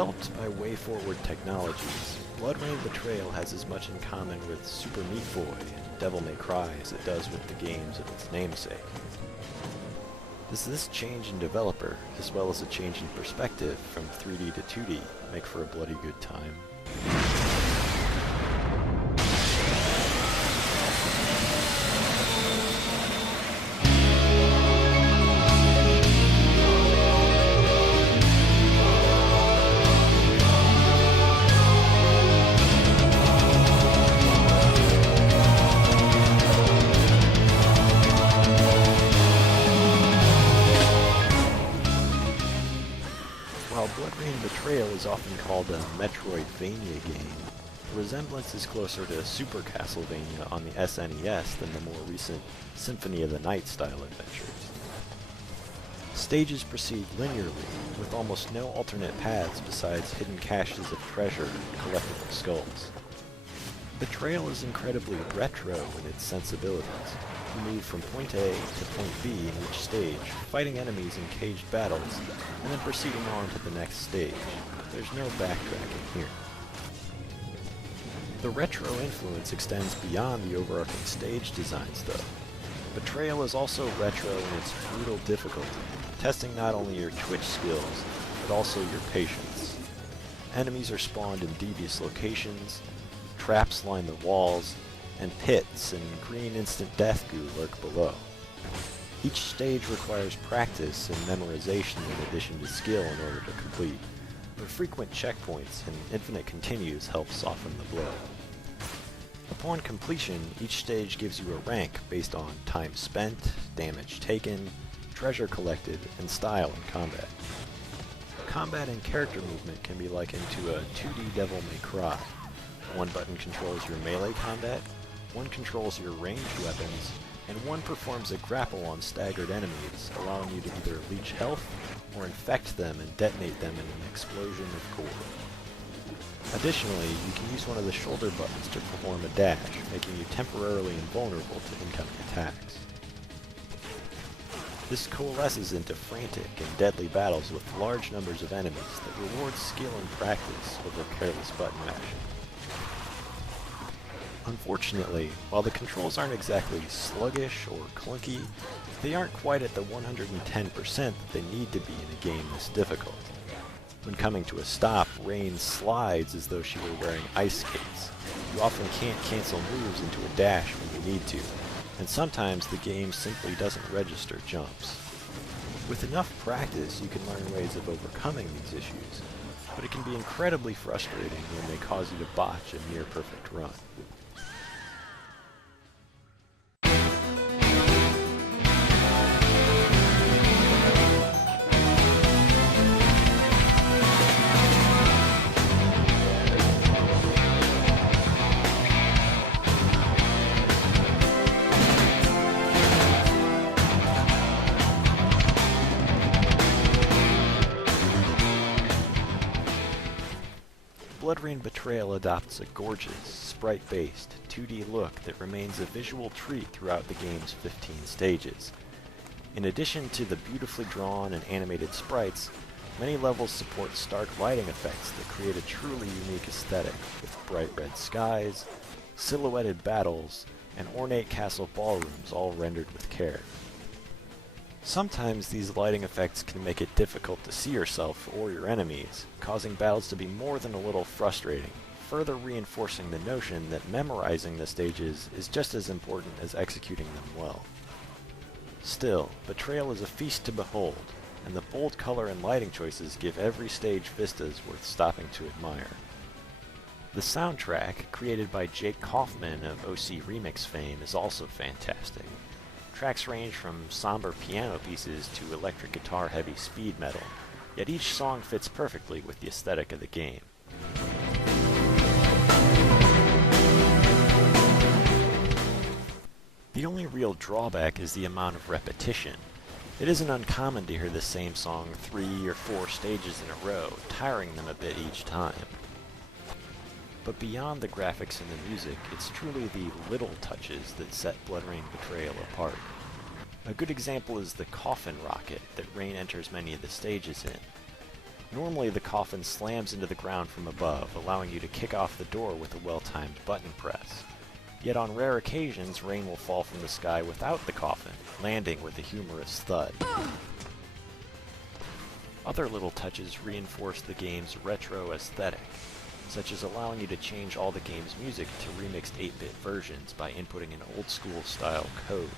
Developed by WayForward Technologies, Bloodrayne Betrayal has as much in common with Super Meat Boy and Devil May Cry as it does with the games of its namesake. Does this change in developer, as well as a change in perspective from 3D to 2D, make for a bloody good time? While Bloodrayne Betrayal is often called a Metroidvania game, the resemblance is closer to Super Castlevania on the SNES than the more recent Symphony of the Night style adventures. Stages proceed linearly, with almost no alternate paths besides hidden caches of treasure and collectible skulls. Betrayal is incredibly retro in its sensibilities. You move from point A to point B in each stage, fighting enemies in caged battles, and then proceeding on to the next stage. There's no backtracking here. The retro influence extends beyond the overarching stage designs, though. Betrayal is also retro in its brutal difficulty, testing not only your twitch skills, but also your patience. Enemies are spawned in devious locations, traps line the walls, and pits and green instant death goo lurk below. Each stage requires practice and memorization in addition to skill in order to complete, but frequent checkpoints and infinite continues help soften the blow. Upon completion, each stage gives you a rank based on time spent, damage taken, treasure collected, and style in combat. Combat and character movement can be likened to a 2D Devil May Cry. One button controls your melee combat, one controls your ranged weapons, and one performs a grapple on staggered enemies, allowing you to either leech health or infect them and detonate them in an explosion of gore. Additionally, you can use one of the shoulder buttons to perform a dash, making you temporarily invulnerable to incoming attacks. This coalesces into frantic and deadly battles with large numbers of enemies that reward skill and practice over careless button mashing. Unfortunately, while the controls aren't exactly sluggish or clunky, they aren't quite at the 110% that they need to be in a game this difficult. When coming to a stop, Rain slides as though she were wearing ice skates. You often can't cancel moves into a dash when you need to, and sometimes the game simply doesn't register jumps. With enough practice, you can learn ways of overcoming these issues, but it can be incredibly frustrating when they cause you to botch a near-perfect run. Bloodrayne Betrayal adopts a gorgeous, sprite-based, 2D look that remains a visual treat throughout the game's 15 stages. In addition to the beautifully drawn and animated sprites, many levels support stark lighting effects that create a truly unique aesthetic, with bright red skies, silhouetted battles, and ornate castle ballrooms all rendered with care. Sometimes these lighting effects can make it difficult to see yourself or your enemies, causing battles to be more than a little frustrating, further reinforcing the notion that memorizing the stages is just as important as executing them well. Still, Betrayal is a feast to behold, and the bold color and lighting choices give every stage vistas worth stopping to admire. The soundtrack, created by Jake Kaufman of OC Remix fame, is also fantastic. Tracks range from somber piano pieces to electric guitar-heavy speed metal, yet each song fits perfectly with the aesthetic of the game. The only real drawback is the amount of repetition. It isn't uncommon to hear the same song 3 or 4 stages in a row, tiring them a bit each time. But beyond the graphics and the music, it's truly the little touches that set Bloodrayne Betrayal apart. A good example is the coffin rocket that Rain enters many of the stages in. Normally, the coffin slams into the ground from above, allowing you to kick off the door with a well-timed button press. Yet on rare occasions, rain will fall from the sky without the coffin, landing with a humorous thud. Other little touches reinforce the game's retro aesthetic, such as allowing you to change all the game's music to remixed 8-bit versions by inputting an old-school style code.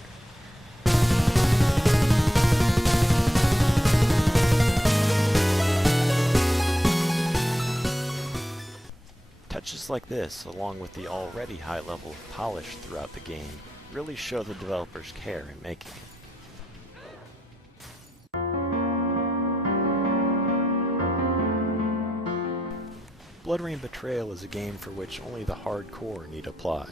Touches like this, along with the already high level of polish throughout the game, really show the developers' care in making it. Bloodrayne Betrayal is a game for which only the hardcore need apply.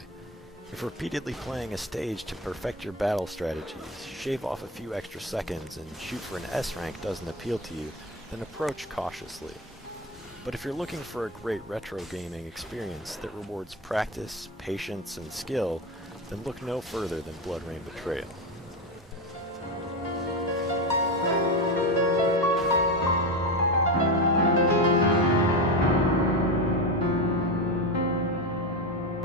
If repeatedly playing a stage to perfect your battle strategies, shave off a few extra seconds, and shoot for an S rank doesn't appeal to you, then approach cautiously. But if you're looking for a great retro gaming experience that rewards practice, patience, and skill, then look no further than Bloodrayne Betrayal.